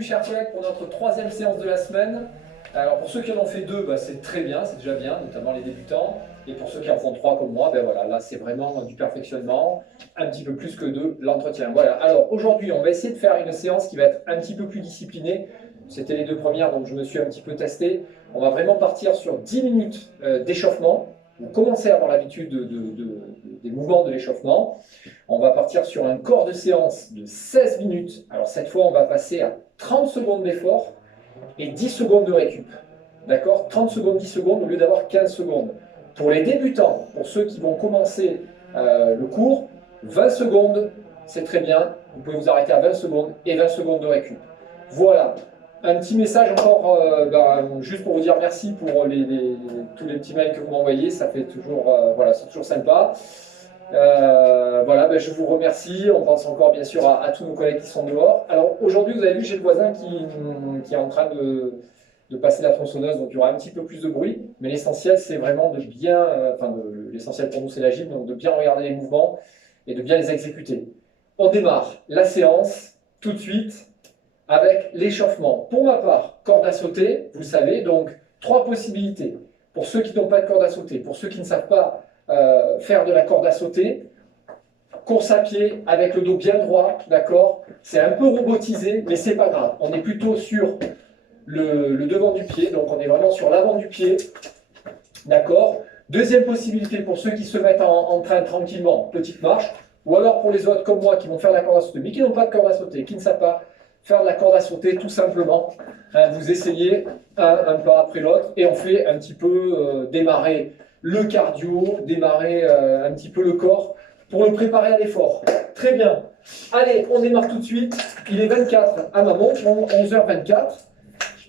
Chers collègues, pour notre troisième séance de la semaine. Alors pour ceux qui en ont fait deux, c'est très bien, c'est déjà bien, notamment les débutants. Et pour ceux qui en font trois comme moi, voilà, là c'est vraiment du perfectionnement, un petit peu plus que de l'entretien. Voilà, alors aujourd'hui on va essayer de faire une séance qui va être un petit peu plus disciplinée. C'était les deux premières, donc je me suis un petit peu testé. On va vraiment partir sur 10 minutes d'échauffement. Vous commencez à avoir l'habitude des mouvements de l'échauffement. On va partir sur un corps de séance de 16 minutes. Alors cette fois, on va passer à 30 secondes d'effort et 10 secondes de récup. D'accord? 30 secondes, 10 secondes au lieu d'avoir 15 secondes. Pour les débutants, pour ceux qui vont commencer le cours, 20 secondes, c'est très bien. Vous pouvez vous arrêter à 20 secondes et 20 secondes de récup. Voilà. Un petit message encore, juste pour vous dire merci pour tous les petits mails que vous m'envoyez. Ça fait toujours, voilà, c'est toujours sympa. Voilà, je vous remercie. On pense encore bien sûr à tous nos collègues qui sont dehors. Alors aujourd'hui, vous avez vu, j'ai le voisin qui est en train de passer la tronçonneuse, donc il y aura un petit peu plus de bruit. Mais l'essentiel, c'est vraiment de bien, l'essentiel pour nous, c'est la gym, donc de bien regarder les mouvements et de bien les exécuter. On démarre la séance tout de suite avec l'échauffement. Pour ma part, corde à sauter, vous le savez, donc 3 possibilités. Pour ceux qui n'ont pas de corde à sauter, pour ceux qui ne savent pas faire de la corde à sauter, course à pied avec le dos bien droit, d'accord? C'est un peu robotisé, mais c'est pas grave. On est plutôt sur le devant du pied, donc on est vraiment sur l'avant du pied, d'accord? Deuxième possibilité pour ceux qui se mettent en train tranquillement, petite marche, ou alors pour les autres comme moi qui vont faire de la corde à sauter, mais qui n'ont pas de corde à sauter, qui ne savent pas faire de la corde à sauter, tout simplement, vous essayez un pas après l'autre et on fait un petit peu démarrer le cardio, démarrer un petit peu le corps pour le préparer à l'effort. Très bien. Allez, on démarre tout de suite. Il est 24 à ma montre, 11h24.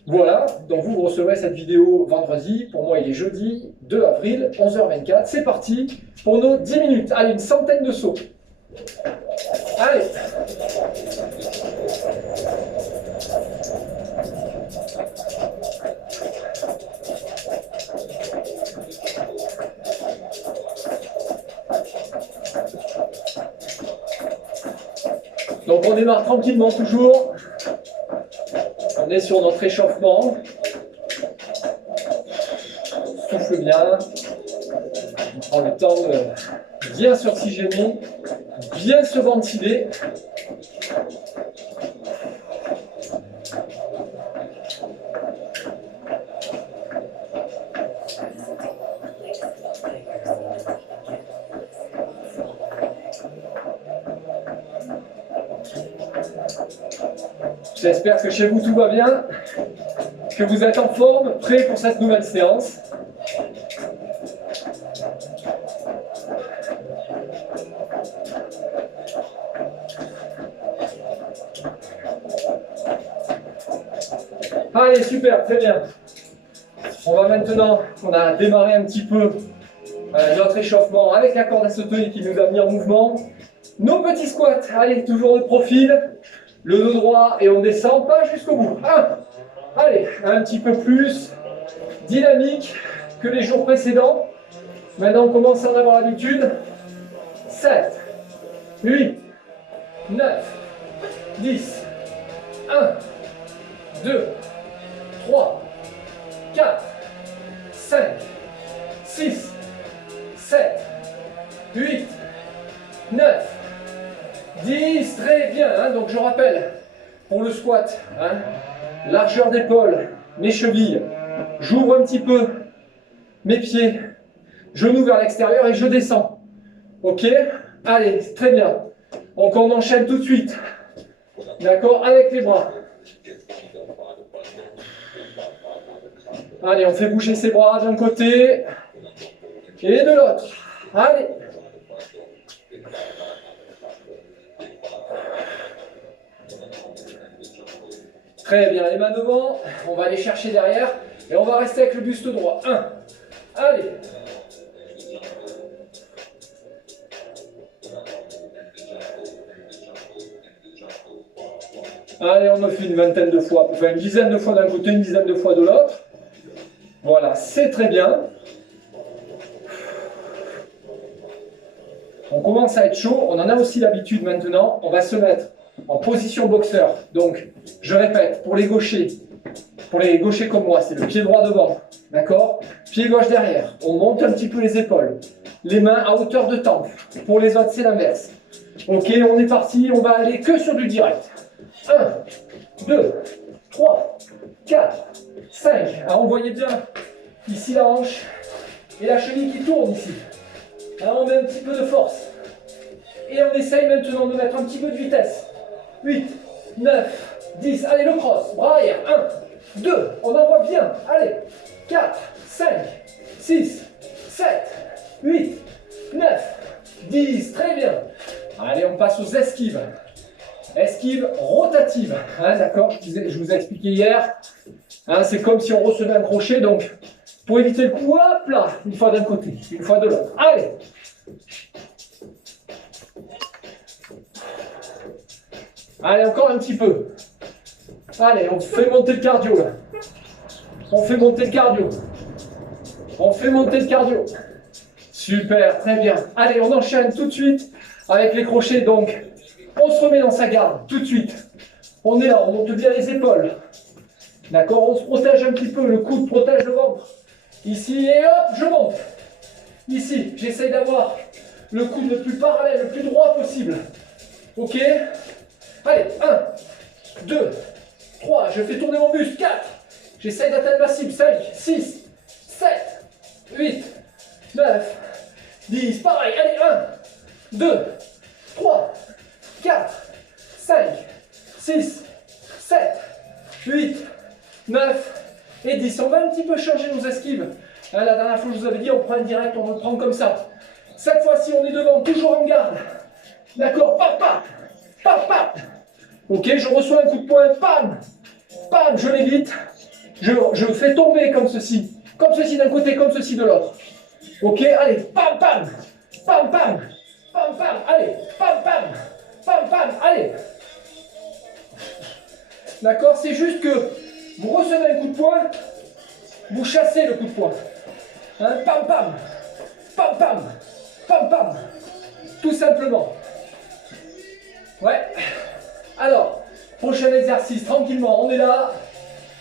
Voilà, donc vous recevrez cette vidéo vendredi. Pour moi, il est jeudi 2 avril, 11h24. C'est parti pour nos 10 minutes. Allez, une centaine de sauts. Allez. Donc on démarre tranquillement toujours. On est sur notre échauffement. On souffle bien. On prend le temps de bien s'oxygéner, bien se ventiler. J'espère que chez vous tout va bien, que vous êtes en forme, prêts pour cette nouvelle séance. Allez, super, très bien. On va maintenant qu'on a démarré un petit peu notre échauffement avec la corde à sauter qui nous a mis en mouvement. Nos petits squats, allez, toujours de profil. Le dos droit et on descend pas jusqu'au bout. 1. Allez, un petit peu plus dynamique que les jours précédents. Maintenant, on commence à en avoir l'habitude. 7, 8, 9, 10, 1, 2, 3, 4, 5, 6, 7, 8, 9, 10, très bien, donc je rappelle, pour le squat, largeur d'épaule, mes chevilles, j'ouvre un petit peu mes pieds, genoux vers l'extérieur et je descends. Ok? Allez, très bien. Donc on enchaîne tout de suite. D'accord? Avec les bras. Allez, on fait bouger ses bras d'un côté et de l'autre. Allez. Très bien, les mains devant, on va aller chercher derrière et on va rester avec le buste droit. 1, allez. Allez, on en fait une vingtaine de fois, enfin une dizaine de fois d'un côté, une dizaine de fois de l'autre. Voilà, c'est très bien. On commence à être chaud, on en a aussi l'habitude maintenant, on va se mettre en position boxeur. Donc, je répète, pour les gauchers comme moi, c'est le pied droit devant, d'accord? Pied gauche derrière. On monte un petit peu les épaules. Les mains à hauteur de temple. Pour les autres, c'est l'inverse. Ok, on est parti, on va aller que sur du direct. 1, 2, 3, 4, 5. Alors, on voyait bien ici la hanche et la cheville qui tourne ici. Alors, on met un petit peu de force. Et on essaye maintenant de mettre un petit peu de vitesse. 8, 9, 10. Allez, le cross. Bras arrière. 1, 2. On envoie bien. Allez. 4, 5, 6, 7, 8, 9, 10. Très bien. Allez, on passe aux esquives. Esquive rotative. Hein, d'accord, je vous ai expliqué hier. Hein, c'est comme si on recevait un crochet. Donc, pour éviter le coup, hop là, une fois d'un côté, une fois de l'autre. Allez. Allez, encore un petit peu. Allez, on fait monter le cardio là. On fait monter le cardio. On fait monter le cardio. Super, très bien. Allez, on enchaîne tout de suite avec les crochets. Donc, on se remet dans sa garde tout de suite. On est là, on monte bien les épaules. D'accord, on se protège un petit peu. Le coude protège le ventre. Ici, et hop, je monte. Ici, j'essaye d'avoir le coude le plus parallèle, le plus droit possible. Ok? Allez, 1, 2, 3, je fais tourner mon muscle, 4, j'essaye d'atteindre ma cible, 5, 6, 7, 8, 9, 10, pareil, allez, 1, 2, 3, 4, 5, 6, 7, 8, 9 et 10. On va un petit peu changer nos esquives. Hein, la dernière fois, je vous avais dit, on prend un direct, on le prend comme ça. Cette fois-ci, on est devant, toujours en garde. D'accord, pap, pap, pap, pap. Ok, je reçois un coup de poing, pam, pam, je l'évite, je fais tomber comme ceci d'un côté, comme ceci de l'autre. Ok, allez, pam, pam, pam, pam, pam, pam, allez, pam, pam, pam, pam, allez. D'accord, c'est juste que vous recevez un coup de poing, vous chassez le coup de poing. Hein, pam, pam, pam, pam, pam, pam, tout simplement. Ouais. Alors, prochain exercice, tranquillement, on est là,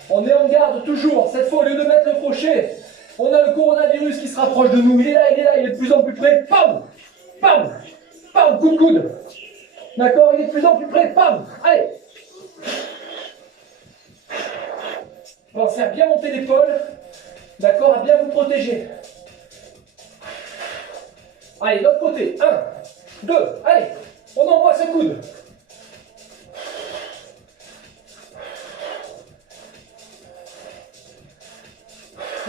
on est en garde toujours. Cette fois, au lieu de mettre le crochet, on a le coronavirus qui se rapproche de nous. Il est là, il est là, il est de plus en plus près. Pam, pam, pam, coup de coude. D'accord, il est de plus en plus près. Pam, allez. Pensez à bien monter l'épaule. D'accord, à bien vous protéger. Allez, l'autre côté. 1, 2, allez, on envoie ce coude.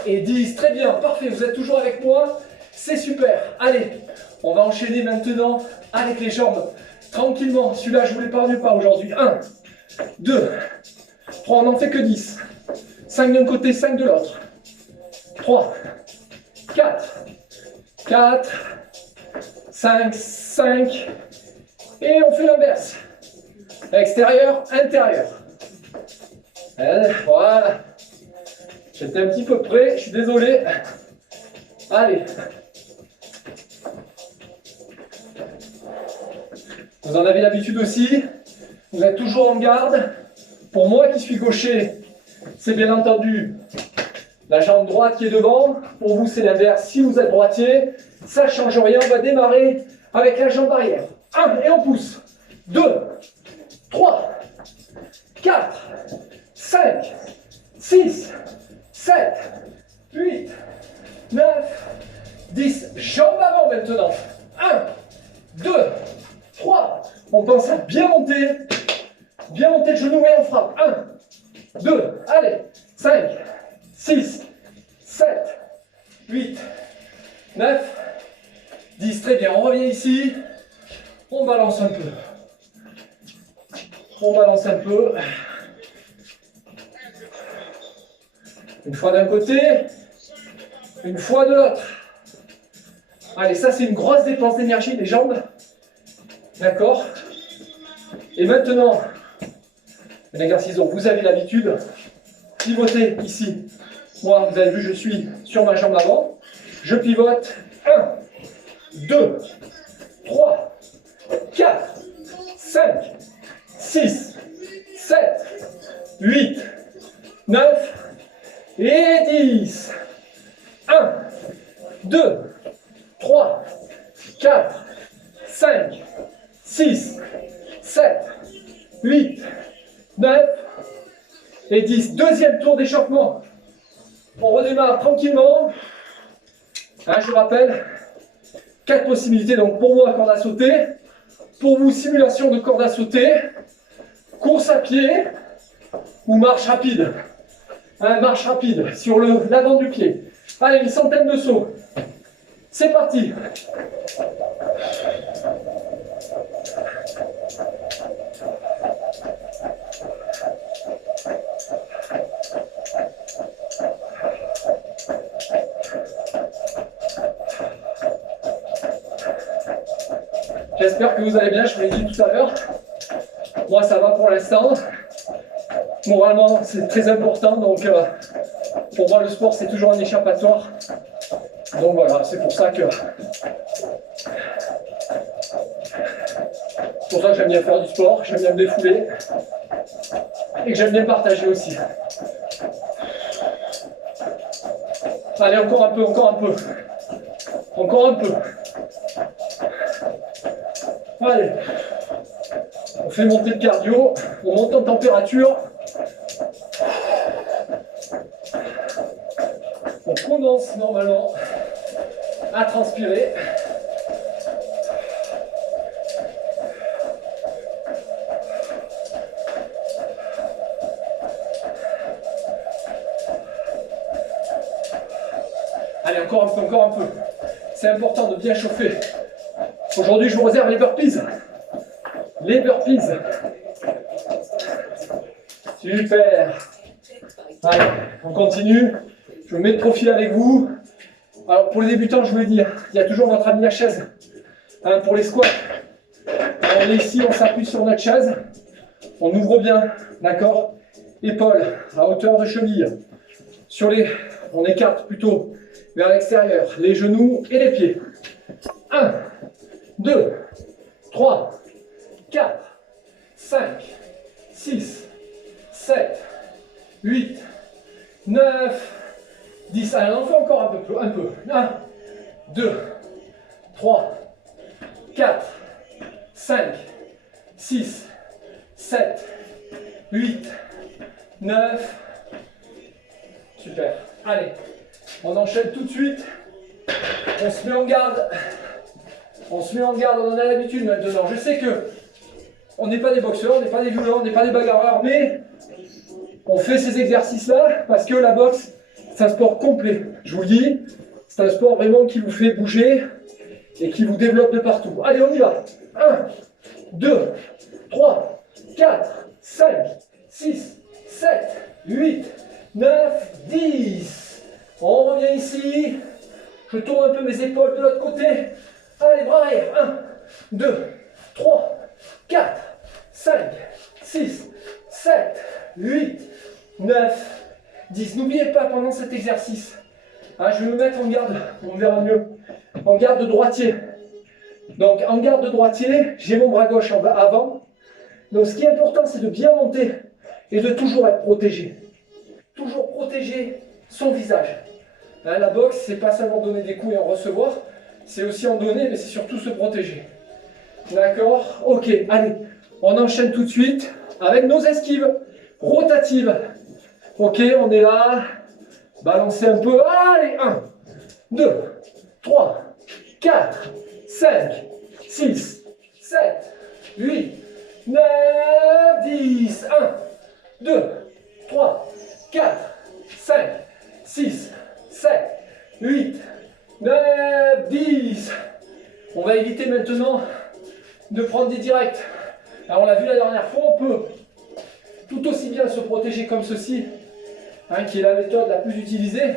Et 10, très bien, parfait, vous êtes toujours avec moi, c'est super. Allez, on va enchaîner maintenant avec les jambes, tranquillement. Celui-là, je ne vous l'épargne pas aujourd'hui. 1, 2, 3, on n'en fait que 10. 5 d'un côté, 5 de l'autre. 3, 4, 4, 5, 5. Et on fait l'inverse. Extérieur, intérieur. Voilà. J'étais un petit peu près, je suis désolé. Allez. Vous en avez l'habitude aussi. Vous êtes toujours en garde. Pour moi qui suis gaucher, c'est bien entendu la jambe droite qui est devant. Pour vous, c'est l'inverse. Si vous êtes droitier, ça ne change rien. On va démarrer avec la jambe arrière. 1, et on pousse. 2, 3, 4, 5, 6, 7, 8, 9, 10. Jambes avant maintenant. 1, 2, 3. On pense à bien monter le genou et on frappe. 1, 2, allez. 5, 6, 7, 8, 9, 10. Très bien, on revient ici. On balance un peu. On balance un peu. Une fois d'un côté, une fois de l'autre. Allez, ça c'est une grosse dépense d'énergie des jambes. D'accord? Et maintenant, un exercice dont vous avez l'habitude, pivoter ici. Moi, vous avez vu, je suis sur ma jambe avant. Je pivote. 1, 2, 3, 4, 5, 6, 7, 8, 9 et 10. 1, 2, 3, 4, 5, 6, 7, 8, 9 et 10. Deuxième tour d'échauffement. On redémarre tranquillement. Hein, je vous rappelle, 4 possibilités. Donc pour moi, corde à sauter. Pour vous, simulation de corde à sauter. Course à pied ou marche rapide. Hein, marche rapide sur l'avant du pied. Allez, une centaine de sauts. C'est parti. J'espère que vous allez bien, je vous l'ai dit tout à l'heure. Moi, ça va pour l'instant. Moralement, c'est très important. Donc, pour moi, le sport, c'est toujours un échappatoire. Donc voilà, c'est pour ça que j'aime bien faire du sport, j'aime bien me défouler et que j'aime bien partager aussi. Allez, encore un peu, encore un peu. Encore un peu. Allez. On fait monter le cardio, on monte en température. On commence normalement à transpirer. Allez, encore un peu, encore un peu. C'est important de bien chauffer. Aujourd'hui, je vous réserve les burpees. Les burpees. Super. Allez, on continue. Je me mets de profil avec vous. Alors, pour les débutants, je voulais dire, il y a toujours votre ami la chaise. Hein, pour les squats, on est ici, on s'appuie sur notre chaise. On ouvre bien, d'accord? Épaules à hauteur de cheville. On écarte plutôt vers l'extérieur. Les genoux et les pieds. 1, 2, 3, 4, 5, 6, 7, 8, 9, 10. Allez, on en fait encore un peu. 1, 2, 3, 4, 5, 6, 7, 8, 9. Super. Allez, on enchaîne tout de suite. On se met en garde. On se met en garde, on en a l'habitude maintenant. Je sais que on n'est pas des boxeurs, on n'est pas des violents, on n'est pas des bagarreurs, mais on fait ces exercices-là parce que la boxe, c'est un sport complet. Je vous le dis, c'est un sport vraiment qui vous fait bouger et qui vous développe de partout. Allez, on y va. 1, 2, 3, 4, 5, 6, 7, 8, 9, 10. On revient ici. Je tourne un peu mes épaules de l'autre côté. Allez, bras arrière. 1, 2, 3, 4, 5, 6, 7, 8, 9, 10. N'oubliez pas pendant cet exercice, hein, je vais me mettre en garde, on verra mieux, en garde de droitier. Donc en garde de droitier, j'ai mon bras gauche avant. Donc ce qui est important, c'est de bien monter et de toujours être protégé. Toujours protéger son visage. Hein, la boxe, c'est pas seulement donner des coups et en recevoir, c'est aussi en donner, mais c'est surtout se protéger. D'accord? Ok, allez, on enchaîne tout de suite avec nos esquives rotatives. Ok, on est là. Balancez un peu. Allez, 1, 2, 3, 4, 5, 6, 7, 8, 9, 10. 1, 2, 3, 4, 5, 6, 7, 8, 9, 10. On va éviter maintenant de prendre des directs. Alors on l'a vu la dernière fois, on peut tout aussi bien se protéger comme ceci, hein, qui est la méthode la plus utilisée.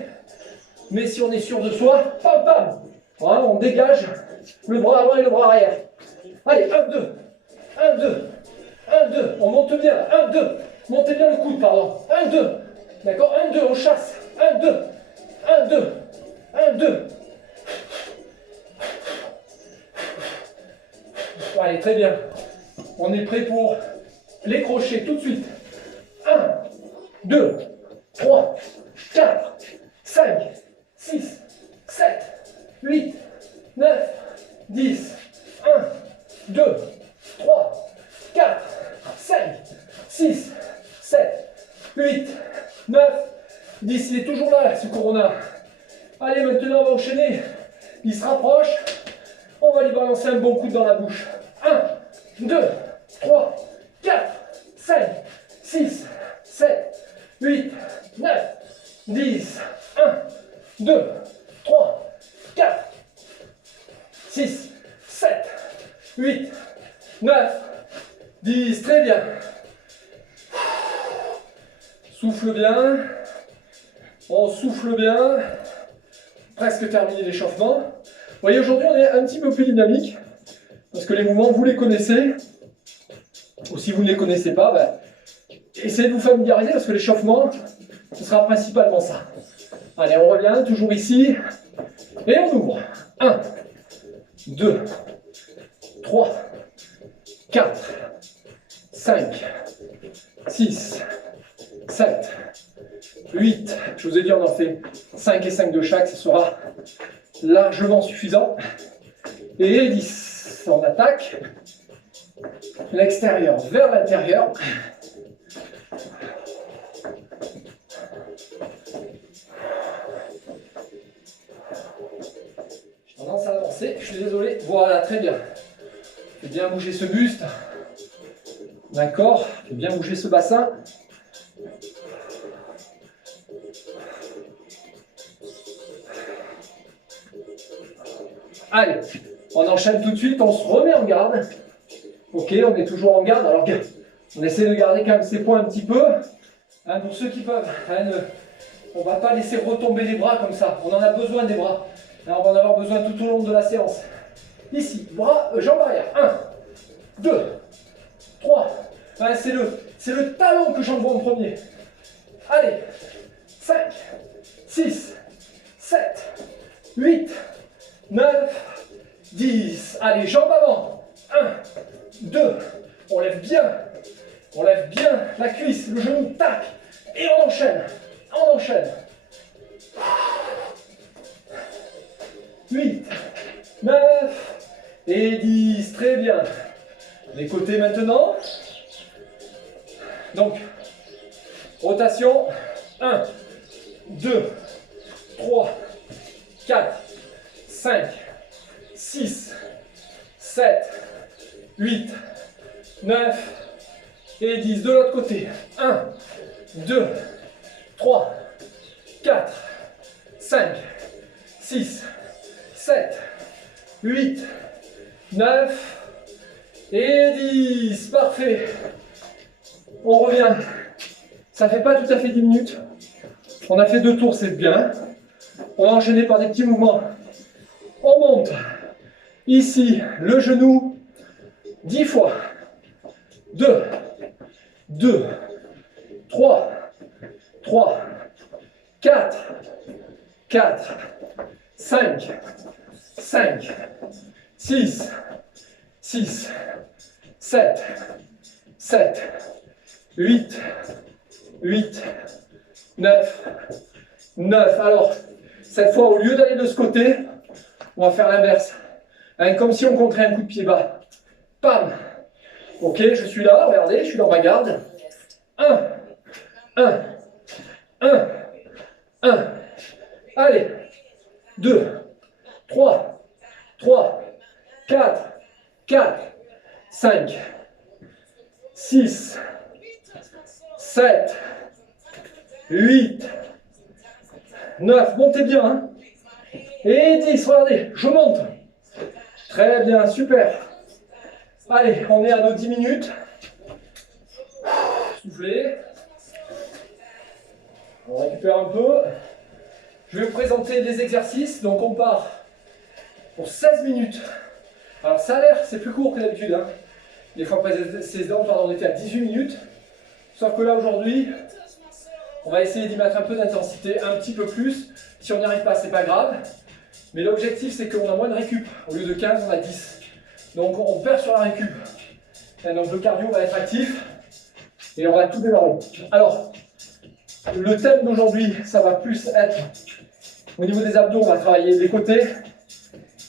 Mais si on est sûr de soi, pam pam, voilà, on dégage le bras avant et le bras arrière. Allez, 1, 2, 1, 2, 1, 2, on monte bien, 1, 2, montez bien le coude, pardon, 1, 2, d'accord, 1, 2, on chasse, 1, 2, 1, 2, 1, 2. Allez, très bien. On est prêt pour Les crochets tout de suite. 1, 2, 3, 4, 5, 6, 7, 8, 9, 10. 1, 2, 3, 4, 5, 6, 7, 8, 9, 10. Il est toujours là, ce Corona. Allez, maintenant, on va enchaîner. Il se rapproche. On va lui balancer un bon coup dans la bouche. 1, 2, 3, 4, 5, 6, 7, 8, 9, 10. 1, 2, 3, 4, 6, 7, 8, 9, 10. Très bien. Souffle bien. On souffle bien. Presque terminé l'échauffement. Vous voyez, aujourd'hui, on est un petit peu plus dynamique. Parce que les mouvements, vous les connaissez. Ou si vous ne les connaissez pas, ben, essayez de vous familiariser parce que l'échauffement, ce sera principalement ça. Allez, on revient, toujours ici. Et on ouvre. 1, 2, 3, 4, 5, 6, 7, 8. Je vous ai dit, on en fait 5 et 5 de chaque. Ce sera largement suffisant. Et 10. On attaque. L'extérieur vers l'intérieur. J'ai tendance à avancer, je suis désolé. Voilà, très bien. Fais bien bouger ce buste. D'accord. Fais bien bouger ce bassin. Allez, on enchaîne tout de suite, on se remet en garde. Ok, on est toujours en garde. Alors, on essaie de garder quand même ses points un petit peu. Hein, pour ceux qui peuvent, hein, on ne va pas laisser retomber les bras comme ça. On en a besoin des bras. Hein, on va en avoir besoin tout au long de la séance. Ici, bras, jambes arrière. 1, 2, 3. Hein, c'est le talon que j'envoie en premier. Allez, 5, 6, 7, 8, 9, 10. Allez, jambes avant. 1, 2. On lève bien. On lève bien la cuisse, le genou, tac. Et on enchaîne. On enchaîne. 8, 9 et 10. Très bien. Les côtés maintenant. Donc, rotation. 1, 2, 3, 4, 5, 6, 7, 8, 9 et 10. De l'autre côté. 1, 2, 3, 4, 5, 6, 7, 8, 9 et 10. Parfait. On revient. Ça fait pas tout à fait 10 minutes. On a fait 2 tours, c'est bien. On va enchaîner par des petits mouvements. On monte. Ici, le genou. 10 fois. 2, 2, 3, 3, 4, 4, 5, 5, 6, 6, 7, 7, 8, 8, 9, 9. Alors, cette fois, au lieu d'aller de ce côté, on va faire l'inverse. Hein, comme si on contrait un coup de pied bas. Pam. Ok, je suis là, regardez, je suis dans ma garde. 1, 1, 1, 1. Allez. 2, 3, 3, 4, 4, 5, 6, 7, 8, 9. Montez bien. Hein. Et 10, regardez, je monte. Très bien, super. Allez, on est à nos 10 minutes. Soufflez. On récupère un peu. Je vais vous présenter les exercices. Donc on part pour 16 minutes. Alors ça a l'air, c'est plus court que d'habitude. Hein. Les fois précédentes, on était à 18 minutes. Sauf que là aujourd'hui, on va essayer d'y mettre un peu d'intensité, un petit peu plus. Si on n'y arrive pas, c'est pas grave. Mais l'objectif, c'est qu'on a moins de récup. Au lieu de 15, on a 10. Donc on perd sur la récup. Et donc le cardio va être actif. Et on va tout démarrer. Alors, le thème d'aujourd'hui, ça va plus être, au niveau des abdos, on va travailler les côtés,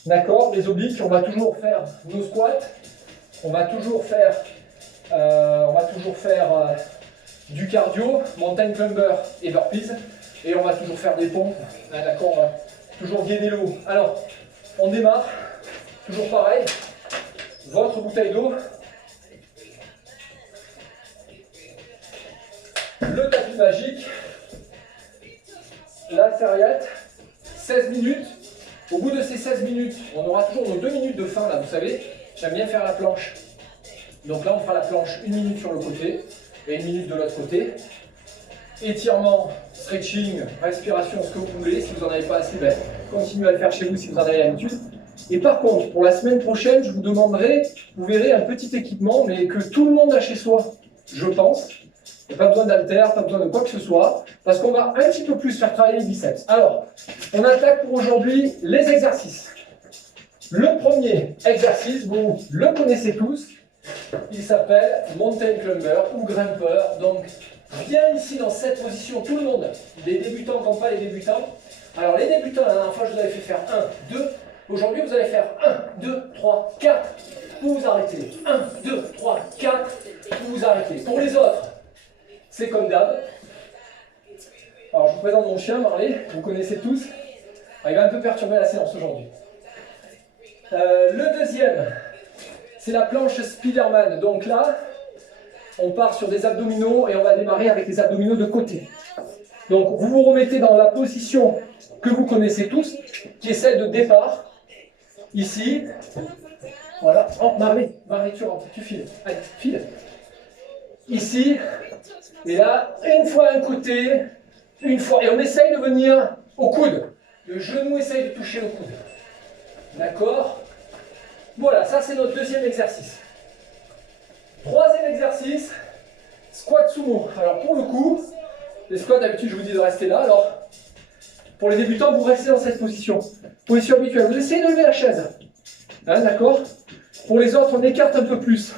d'accord, les obliques, on va toujours faire nos squats, on va toujours faire du cardio, mountain climber et burpees, et on va toujours faire des pompes, d'accord, on va toujours gainer l'eau. Alors, on démarre, toujours pareil, votre bouteille d'eau, le tapis magique, la serviette, 16 minutes. Au bout de ces 16 minutes, on aura toujours nos 2 minutes de fin là, vous savez, j'aime bien faire la planche. Donc là, on fera la planche 1 minute sur le côté et 1 minute de l'autre côté. Étirement, stretching, respiration, ce que vous voulez. Si vous n'en avez pas assez, ben, continuez à le faire chez vous si vous en avez l'habitude. Et par contre, pour la semaine prochaine, je vous demanderai, vous verrez, un petit équipement, mais que tout le monde a chez soi, je pense. Il n'y a pas besoin d'haltères, pas besoin de quoi que ce soit, parce qu'on va un petit peu plus faire travailler les biceps. Alors, on attaque pour aujourd'hui les exercices. Le premier exercice, vous le connaissez tous, il s'appelle Mountain Climber ou grimpeur. Donc, bien ici dans cette position, tout le monde, les débutants comme pas les débutants. Alors, les débutants, la dernière fois, je vous avais fait faire 1, 2. Aujourd'hui, vous allez faire 1, 2, 3, 4. Vous vous arrêtez. 1, 2, 3, 4. Vous vous arrêtez. Pour les autres, c'est comme d'hab. Alors, je vous présente mon chien, Marley. Vous connaissez tous. Il va un peu perturber la séance aujourd'hui. Le deuxième, c'est la planche Spiderman. Donc là, on part sur des abdominaux et on va démarrer avec les abdominaux de côté. Donc, vous vous remettez dans la position que vous connaissez tous, qui est celle de départ. Ici. Voilà. Oh, Marley, tu rentres, tu files. Allez, file. Ici. Et là, une fois un côté, une fois. Et on essaye de venir au coude. Le genou essaye de toucher le coude. D'accord? Voilà, ça c'est notre deuxième exercice. Troisième exercice, squat sumo. Alors pour le coup, les squats d'habitude je vous dis de rester là. Alors pour les débutants, vous restez dans cette position. Position habituelle. Vous essayez de lever la chaise. Hein, d'accord? Pour les autres, on écarte un peu plus.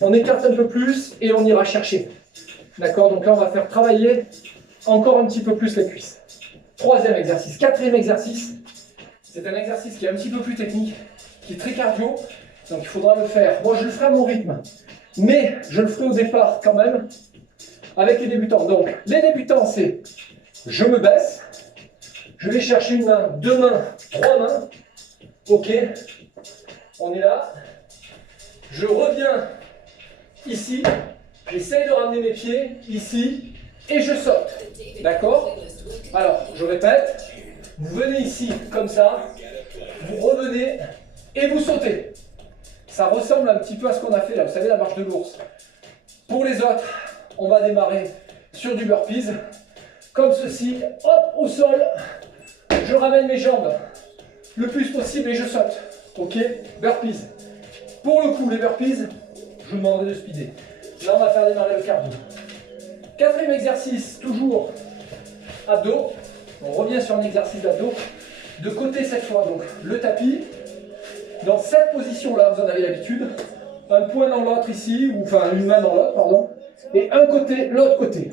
On écarte un peu plus et on ira chercher. D'accord? Donc là, on va faire travailler encore un petit peu plus les cuisses. Troisième exercice. Quatrième exercice, c'est un exercice qui est un petit peu plus technique, qui est très cardio. Donc il faudra le faire. Moi, je le ferai à mon rythme. Mais je le ferai au départ quand même avec les débutants. Donc, les débutants, c'est je me baisse. Je vais chercher une main, 2 mains, 3 mains. Ok. On est là. Je reviens ici. J'essaye de ramener mes pieds ici. Et je saute. D'accord? Alors, je répète. Vous venez ici, comme ça. Vous revenez et vous sautez. Ça ressemble un petit peu à ce qu'on a fait là. Vous savez, la marche de l'ours. Pour les autres, on va démarrer sur du burpees. Comme ceci. Hop, au sol. Je ramène mes jambes le plus possible et je saute. Ok? Burpees. Pour le coup, les burpees, je vous demanderai de speeder. Là, on va faire démarrer le cardio. Quatrième exercice, toujours abdos. On revient sur un exercice d'abdos. De côté cette fois, donc le tapis. Dans cette position-là, vous en avez l'habitude. Un point dans l'autre ici, ou enfin une main dans l'autre, pardon. Et un côté, l'autre côté.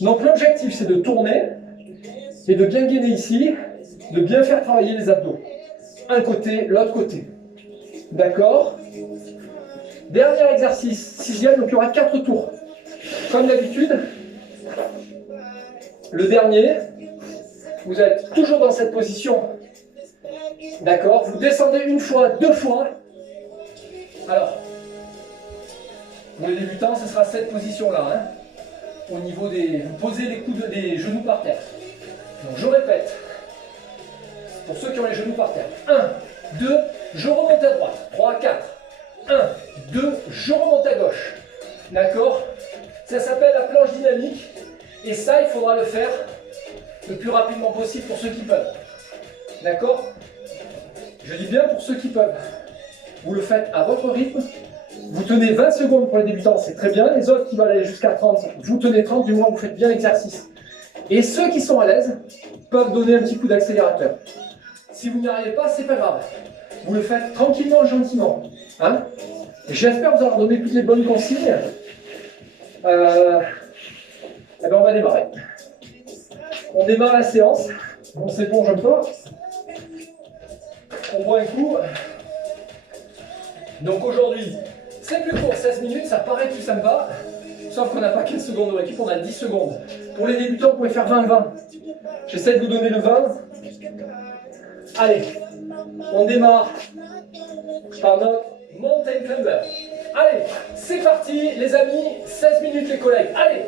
Donc l'objectif, c'est de tourner et de bien gainer ici, de bien faire travailler les abdos. Un côté, l'autre côté. D'accord? Dernier exercice, sixième, donc il y aura 4 tours. Comme d'habitude, le dernier, vous êtes toujours dans cette position. D'accord? Vous descendez une fois, 2 fois. Alors, pour les débutants, ce sera cette position-là. Hein, au niveau des... Vous posez les coudes des genoux par terre. Donc je répète. Pour ceux qui ont les genoux par terre. 1, 2, je remonte à droite. 3, 4. 1, 2, je remonte à gauche. D'accord? Ça s'appelle la planche dynamique. Et ça, il faudra le faire le plus rapidement possible pour ceux qui peuvent. D'accord? Je dis bien pour ceux qui peuvent. Vous le faites à votre rythme. Vous tenez 20 secondes pour les débutants, c'est très bien. Les autres qui veulent aller jusqu'à 30, vous tenez 30, du moins vous faites bien l'exercice. Et ceux qui sont à l'aise peuvent donner un petit coup d'accélérateur. Si vous n'y arrivez pas, c'est pas grave. Vous le faites tranquillement, gentiment. Hein? J'espère vous avoir donné toutes les bonnes consignes. Eh ben on va démarrer. On démarre la séance. On s'éponge un peu. On boit un coup. Donc aujourd'hui, c'est plus court, 16 minutes, ça paraît plus sympa. Sauf qu'on n'a pas 15 secondes de récup, on a 10 secondes. Pour les débutants, vous pouvez faire 20-20. J'essaie de vous donner le 20. Allez, on démarre par notre Mountain Climber. Allez, c'est parti les amis, 16 minutes les collègues, allez.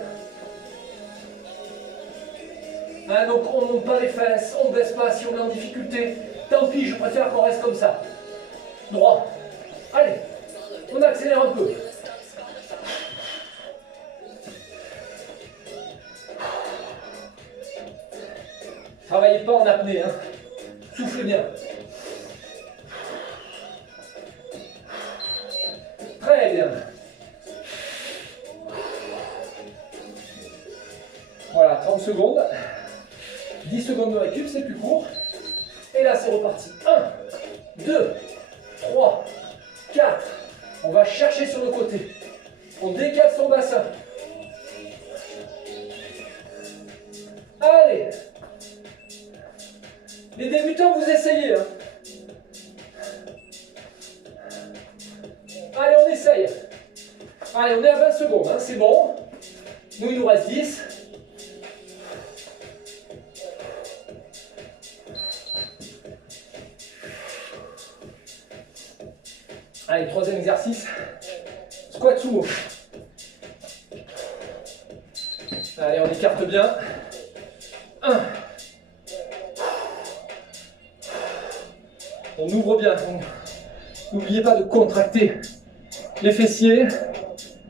Hein, donc on monte pas les fesses, on ne baisse pas si on est en difficulté. Tant pis, je préfère qu'on reste comme ça. Droit. Allez, on accélère un peu. Travaillez pas en apnée, hein. Soufflez bien. Très bien. Voilà, 30 secondes. 10 secondes de récup, c'est plus court. Et là, c'est reparti. 1, 2, 3, 4. On va chercher sur le côté. On décale son bassin. Allez. Les débutants, vous essayez. Hein. Allez, on essaye. Allez, on est à 20 secondes, hein, c'est bon. Nous, il nous reste 10. Allez, troisième exercice. Squat sumo. Allez, on écarte bien. 1. On ouvre bien. N'oubliez pas de contracter les fessiers,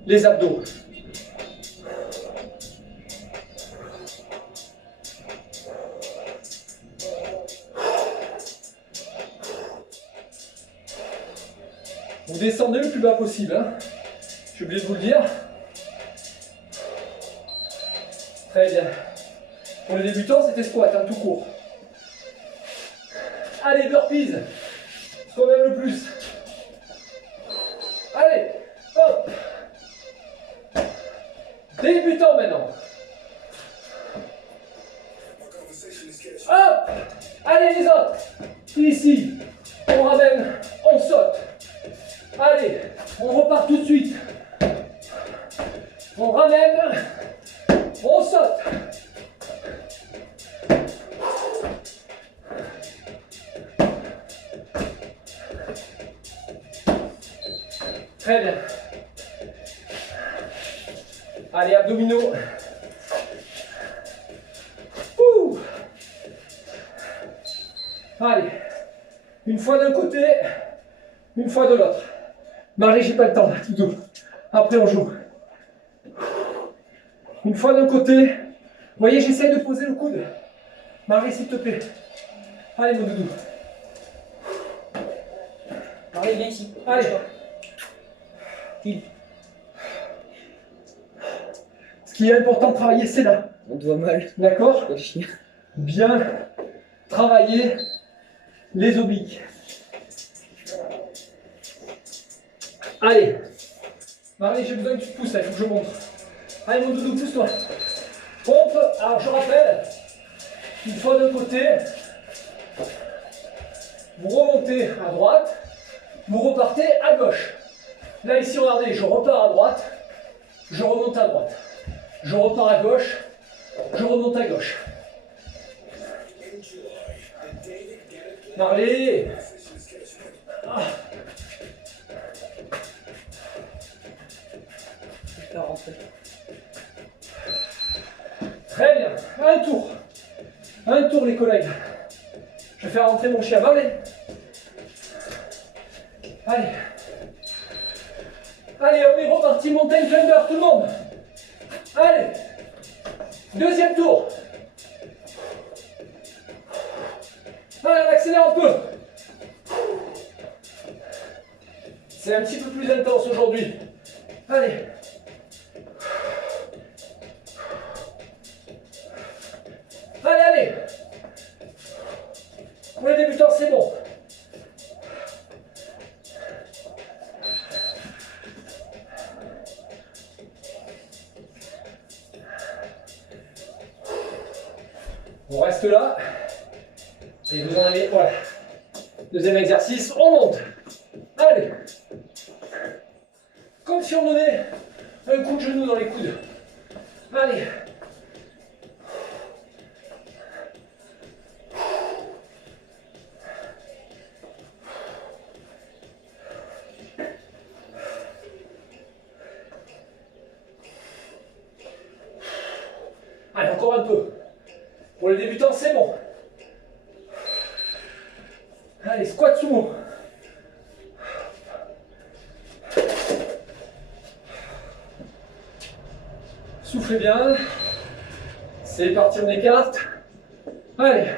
les abdos. Vous descendez le plus bas possible. Hein. J'ai oublié de vous le dire. Très bien. Pour les débutants, c'était squat, hein, tout court. Allez, burpees. Ce qu'on aime le plus. Allez, hop. Débutant maintenant. Hop. Allez les autres. Ici, on ramène, on saute. Allez, on repart tout de suite. On ramène, on saute. Très bien. Allez, abdominaux. Ouh. Allez, une fois d'un côté, une fois de l'autre. Marie, j'ai pas le temps, là, tout doux. Après, on joue. Une fois d'un côté. Vous voyez, j'essaie de poser le coude. Marie, s'il te plaît. Allez, mon doudou. Marie, viens ici. Allez. Ce qui est important de travailler, c'est là. On te voit mal. D'accord? Quel chien. Bien travailler les obliques. Allez. Marie, j'ai besoin que tu te pousses, là, il faut que je montre. Allez, mon doudou, pousse-toi. Pompe. Alors, je rappelle, une fois d'un côté, vous remontez à droite, vous repartez à gauche. Là, ici, regardez, je repars à droite, je remonte à droite. Je repars à gauche, je remonte à gauche. Marley. Ah. Je vais rentrer. Très bien. Un tour. Un tour, les collègues. Je vais faire rentrer mon chien. Allez. Allez. Allez, on est reparti. Mountain Climber, tout le monde. Allez. Deuxième tour. Allez, on accélère un peu. C'est un petit peu plus intense aujourd'hui. Allez. Allez, allez. Pour les débutants, c'est bon. On reste là. Et vous en avez, voilà. Deuxième exercice, on monte. Allez. Comme si on donnait un coup de genou dans les coudes. Allez. Allez, encore un peu. Pour les débutants, c'est bon. Allez, squat sumo. Soufflez bien. C'est parti, on écarte. Allez.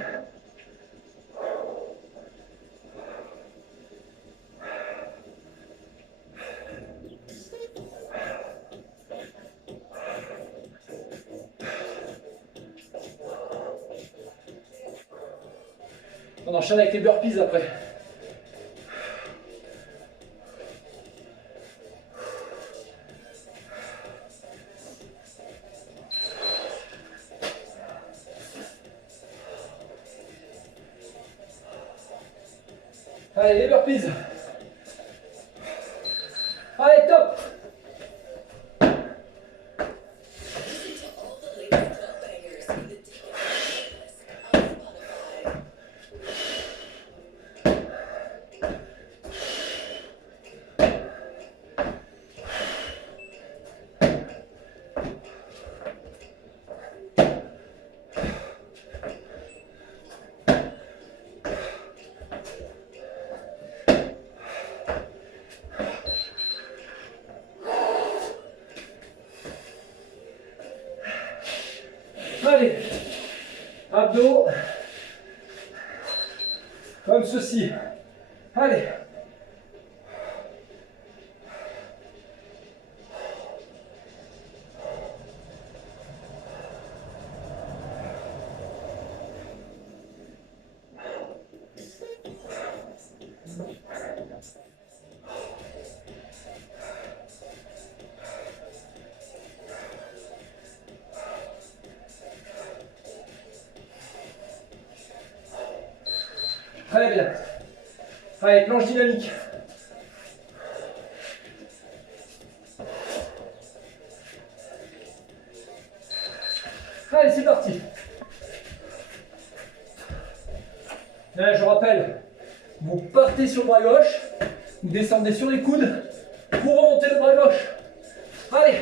On enchaîne avec les burpees après. Allez, les burpees. Allez, top. Allez, abdos, comme ceci. Allez. Très bien. Allez, planche dynamique. Allez, c'est parti. Là, je rappelle, vous partez sur le bras gauche, vous descendez sur les coudes pour remonter le bras gauche. Allez.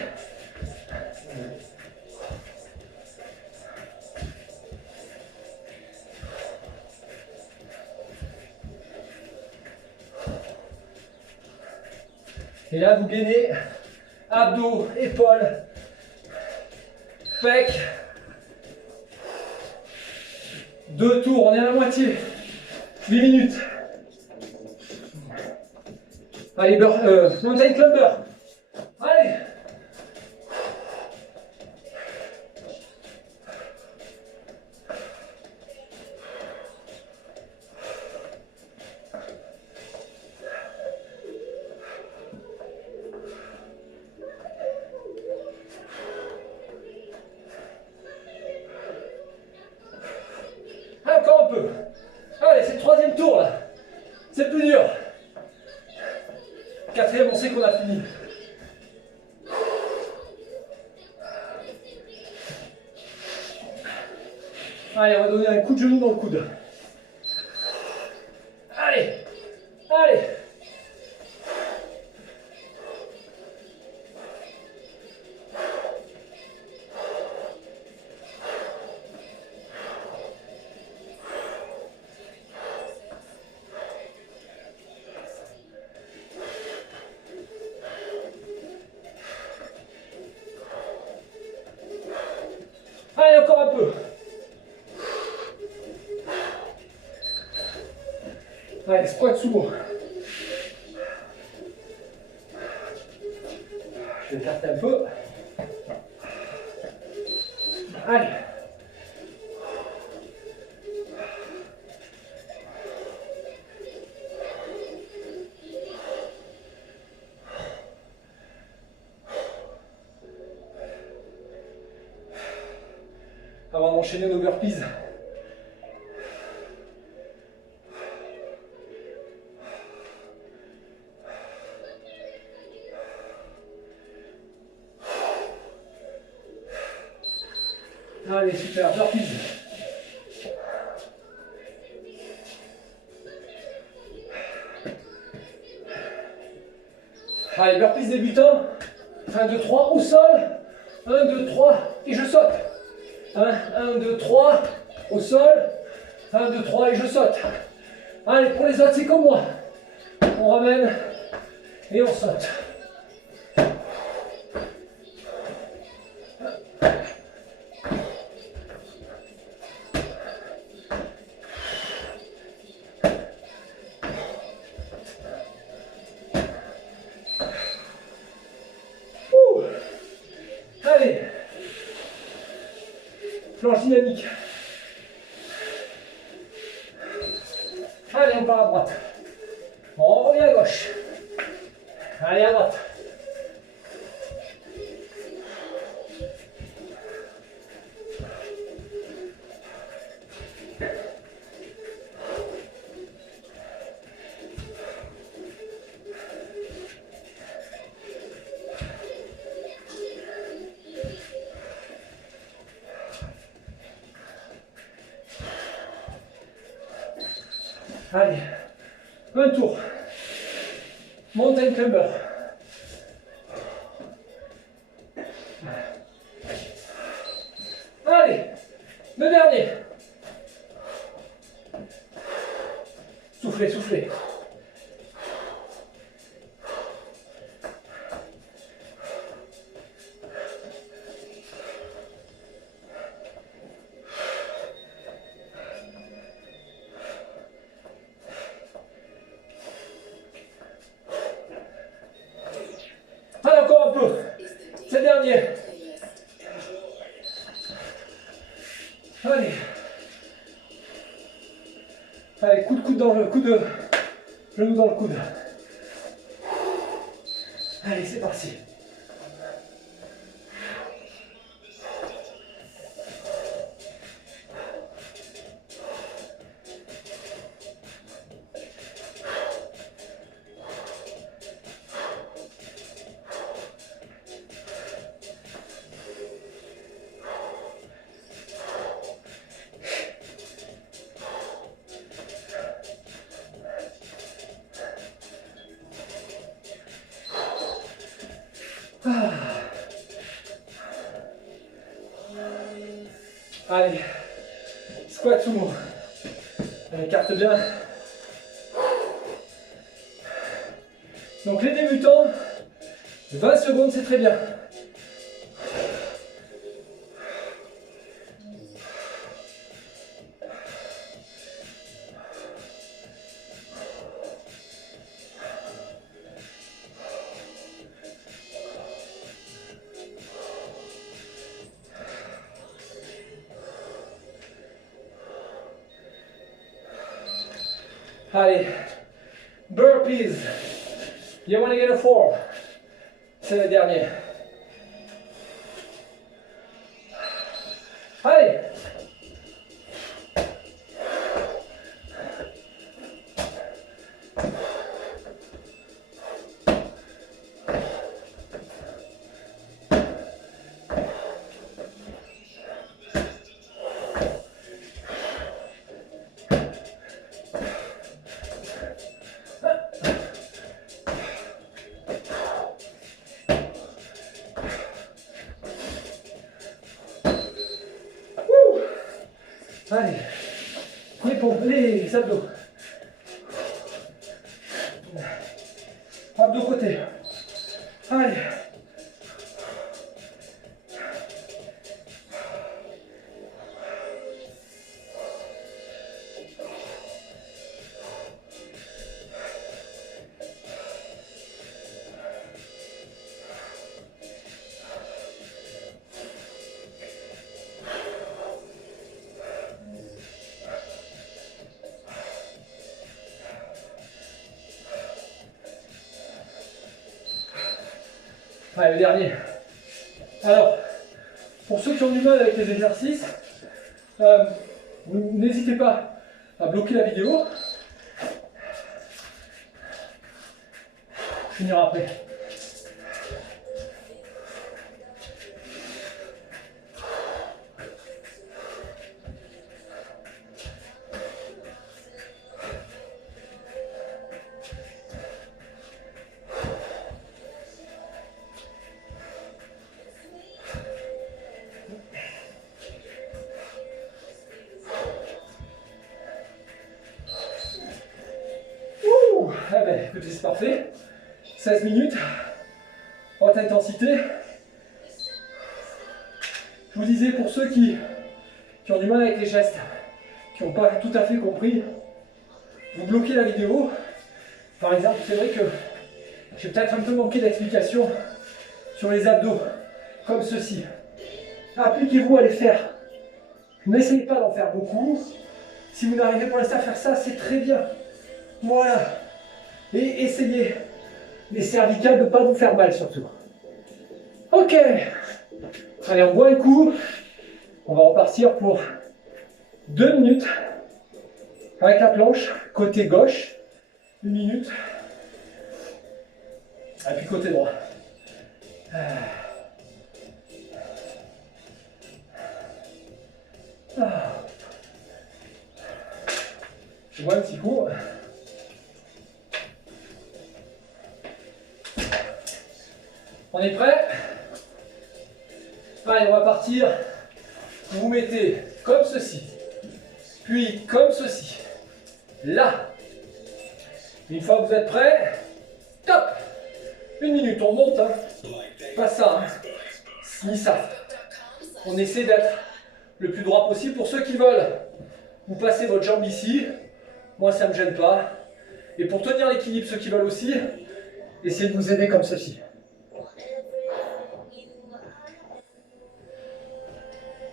Et là, vous gainez abdos, épaules, pec. 2 tours, on est à la moitié. 8 minutes. Allez, mountain climber. Allez. Encore un peu. Allez, c'est le 3e tour là. C'est le plus dur. 4e, on sait qu'on a fini. Allez, on va donner un coup de genou dans le coude. Allez. Allez. Allez, encore un peu. Allez, squat sumo. Je vais écarter un peu. Allez. Avant d'enchaîner nos burpees, Allez, super, burpees. Allez, burpees débutant. 1, 2, 3, au sol. 1, 2, 3, et je saute. 1, 2, 3, au sol. 1, 2, 3, et je saute. Allez, pour les autres, c'est comme moi. On ramène et on saute. Allez, planche dynamique. Allez, on part à droite. On revient à gauche. Allez, à droite. Allez, un tour. Mountain climber. Allez, le dernier. Soufflez, soufflez. Allez, encore un peu. C'est le dernier. Allez. Allez, coup de coude dans le coude. Genou dans le coude. Allez, c'est parti. Allez, squat sumo. On écarte bien. Donc les débutants, 20 secondes, c'est très bien. Allez, burpees. You want to get a 4. C'est le dernier. Allez. Allez, les pompes, les abdos. Abdos côté. Allez. Allez, le dernier. Alors, pour ceux qui ont du mal avec les exercices, n'hésitez pas à bloquer la vidéo. Je finirai après. écoutez, c'est parfait. 16 minutes, haute intensité. Je vous disais, pour ceux qui ont du mal avec les gestes, qui n'ont pas tout à fait compris, vous bloquez la vidéo. Par exemple, c'est vrai que j'ai peut-être un peu manqué d'explication sur les abdos, comme ceci. Appliquez-vous à les faire. N'essayez pas d'en faire beaucoup. Si vous n'arrivez pour l'instant à faire ça, c'est très bien. Voilà. Et essayez les cervicales de ne pas vous faire mal surtout. Ok. Allez, on boit un coup. On va repartir pour 2 minutes avec la planche, côté gauche. 1 minute. Et puis côté droit. Je bois un petit coup. On est prêt? Allez, on va partir. Vous mettez comme ceci, puis comme ceci. Là. Une fois que vous êtes prêt, top! 1 minute, on monte. Hein. Pas ça. Hein. Ni ça. On essaie d'être le plus droit possible. Pour ceux qui veulent, vous passez votre jambe ici. Moi, ça ne me gêne pas. Et pour tenir l'équilibre, ceux qui veulent aussi, essayez de vous aider comme ceci.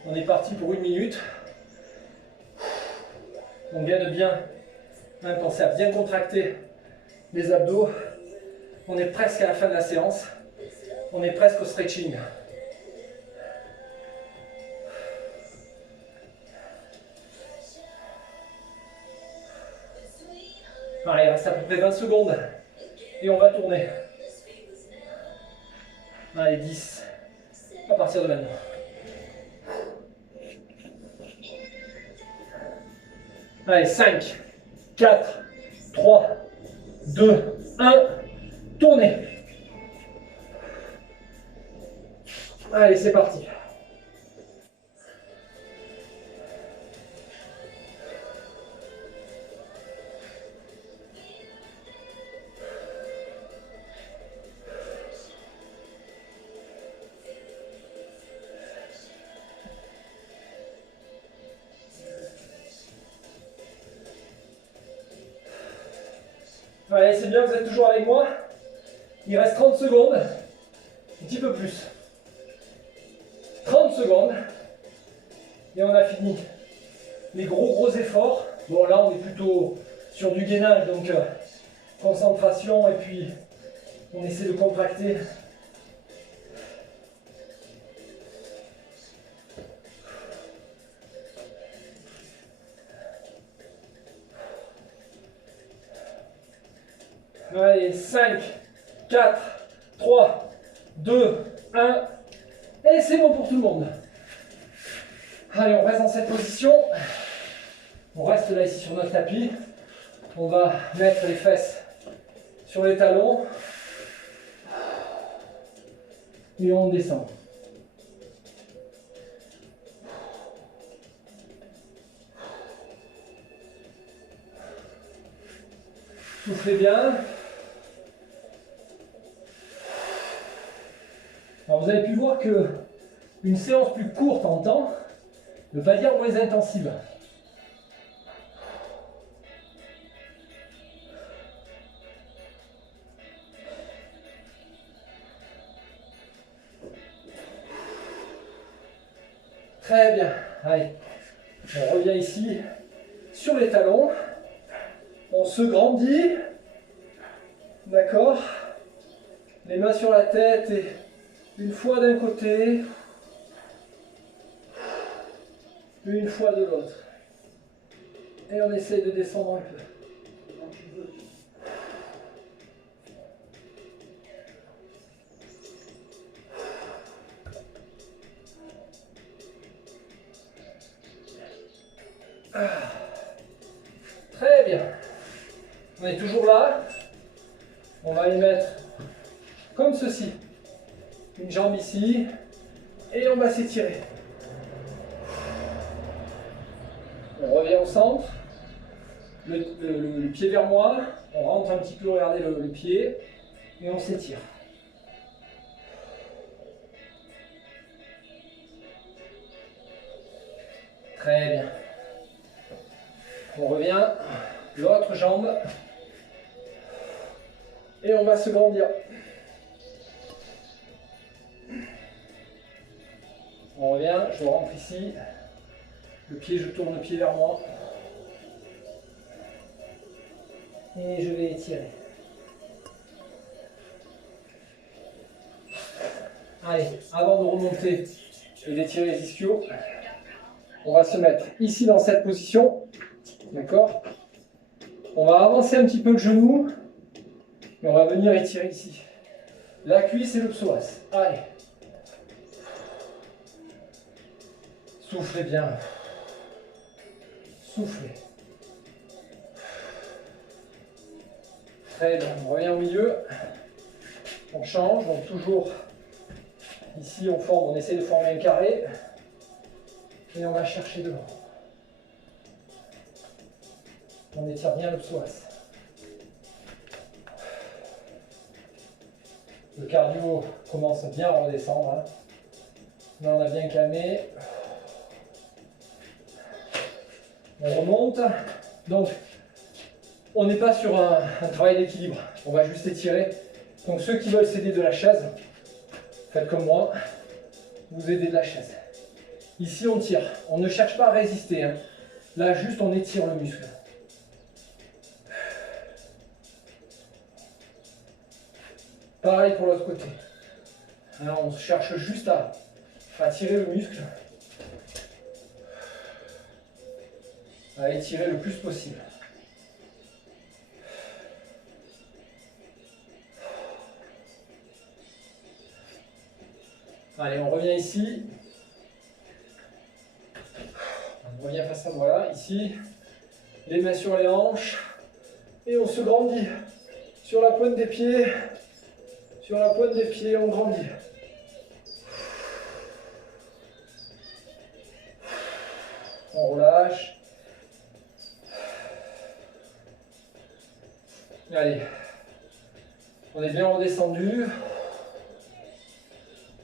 On est parti pour 1 minute. On gagne bien. Pensez à bien contracter les abdos. On est presque à la fin de la séance. On est presque au stretching. Allez, il reste à peu près 20 secondes. Et on va tourner. Allez, 10. À partir de maintenant. Allez, 5, 4, 3, 2, 1. Tournez. Allez, c'est parti. Allez, c'est bien, vous êtes toujours avec moi. Il reste 30 secondes. Un petit peu plus. 30 secondes. Et on a fini. Les gros efforts. Bon, là, on est plutôt sur du gainage, donc concentration, et puis on essaie de contracter. Allez, 5, 4, 3, 2, 1. Et c'est bon pour tout le monde. Allez, on reste dans cette position. On reste là ici sur notre tapis. On va mettre les fesses sur les talons. Et on descend. Soufflez bien. Alors vous avez pu voir que une séance plus courte en temps ne veut pas dire moins intensive. Très bien. Allez, on revient ici sur les talons. On se grandit. D'accord. Les mains sur la tête et une fois d'un côté, une fois de l'autre. Et on essaie de descendre un peu. Très bien. On est toujours là. On va y mettre comme ceci. Une jambe ici. Et on va s'étirer. On revient au centre. Le pied vers moi. On rentre un petit peu, regardez le pied, et on s'étire. Très bien. On revient, l'autre jambe, et on va se grandir. On revient, je rentre ici, le pied, je tourne le pied vers moi, et je vais étirer. Allez, avant de remonter et d'étirer les ischios, on va se mettre ici dans cette position, d'accord? On va avancer un petit peu le genou, et on va venir étirer ici. La cuisse et le psoas. Allez. Soufflez bien. Soufflez. Très bien, on revient au milieu. On change, donc toujours ici on essaie de former un carré. Et on va chercher devant. On étire bien le psoas. Le cardio commence bien à redescendre. Hein. Là on a bien calmé. On remonte. Donc on n'est pas sur un travail d'équilibre. On va juste étirer. Donc ceux qui veulent s'aider de la chaise, faites comme moi. Vous aidez de la chaise. Ici on tire. On ne cherche pas à résister. Hein. Là juste on étire le muscle. Pareil pour l'autre côté. Alors, on cherche juste à tirer le muscle. À étirer le plus possible. Allez, on revient ici. On revient face à moi, ici. Les mains sur les hanches. Et on se grandit. Sur la pointe des pieds. Sur la pointe des pieds, on grandit. On relâche. Allez, on est bien redescendu.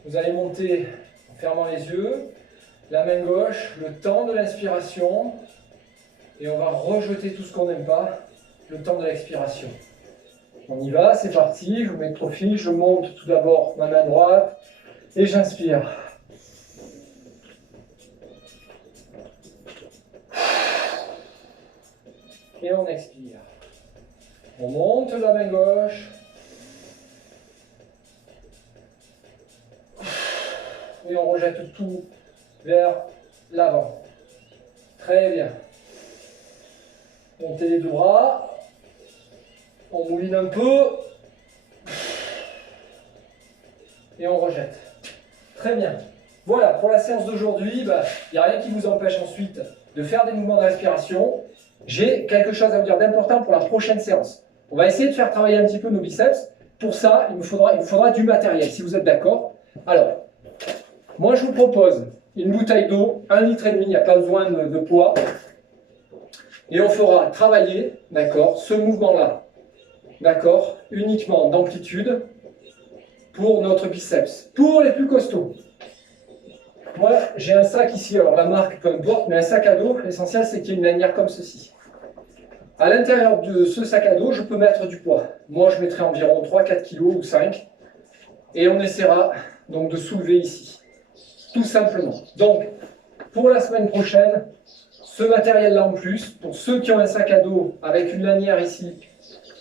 Vous allez monter en fermant les yeux. La main gauche, le temps de l'inspiration. Et on va rejeter tout ce qu'on n'aime pas, le temps de l'expiration. On y va, c'est parti. Je vous mets de profil. Je monte tout d'abord ma main droite et j'inspire. Et on expire. On monte la main gauche. Et on rejette tout vers l'avant. Très bien. Montez les deux bras. On mouline un peu. Et on rejette. Très bien. Voilà, pour la séance d'aujourd'hui, il n'y a rien qui vous empêche ensuite de faire des mouvements de respiration. J'ai quelque chose à vous dire d'important pour la prochaine séance. On va essayer de faire travailler un petit peu nos biceps. Pour ça, il vous faudra du matériel, si vous êtes d'accord. Alors, moi je vous propose une bouteille d'eau, 1,5 litre, il n'y a pas besoin de poids. Et on fera travailler, d'accord, ce mouvement-là, d'accord, uniquement d'amplitude pour notre biceps. Pour les plus costauds, moi j'ai un sac ici, alors la marque peu importe, mais un sac à dos, l'essentiel c'est qu'il y ait une lanière comme ceci. À l'intérieur de ce sac à dos, je peux mettre du poids. Moi je mettrai environ 3-4 kg ou 5. Et on essaiera donc de soulever ici. Tout simplement. Donc, pour la semaine prochaine, ce matériel-là en plus, pour ceux qui ont un sac à dos avec une lanière ici,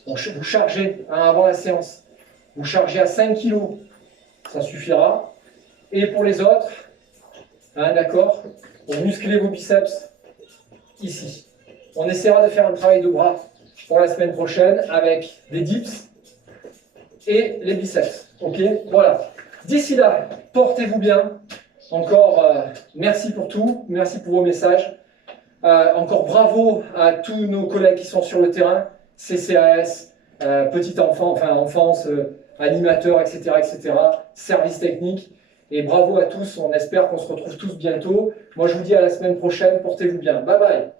vous chargez avant la séance, vous chargez à 5 kg, ça suffira. Et pour les autres, d'accord, vous musclez vos biceps ici. On essaiera de faire un travail de bras pour la semaine prochaine avec des dips et les biceps. Ok, voilà. D'ici là, portez-vous bien. Encore, merci pour tout. Merci pour vos messages. Encore bravo à tous nos collègues qui sont sur le terrain. CCAS, petit enfant, enfin enfance, animateurs, etc., etc. Service technique. Et bravo à tous. On espère qu'on se retrouve tous bientôt. Moi, je vous dis à la semaine prochaine. Portez-vous bien. Bye bye.